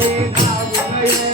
你打我也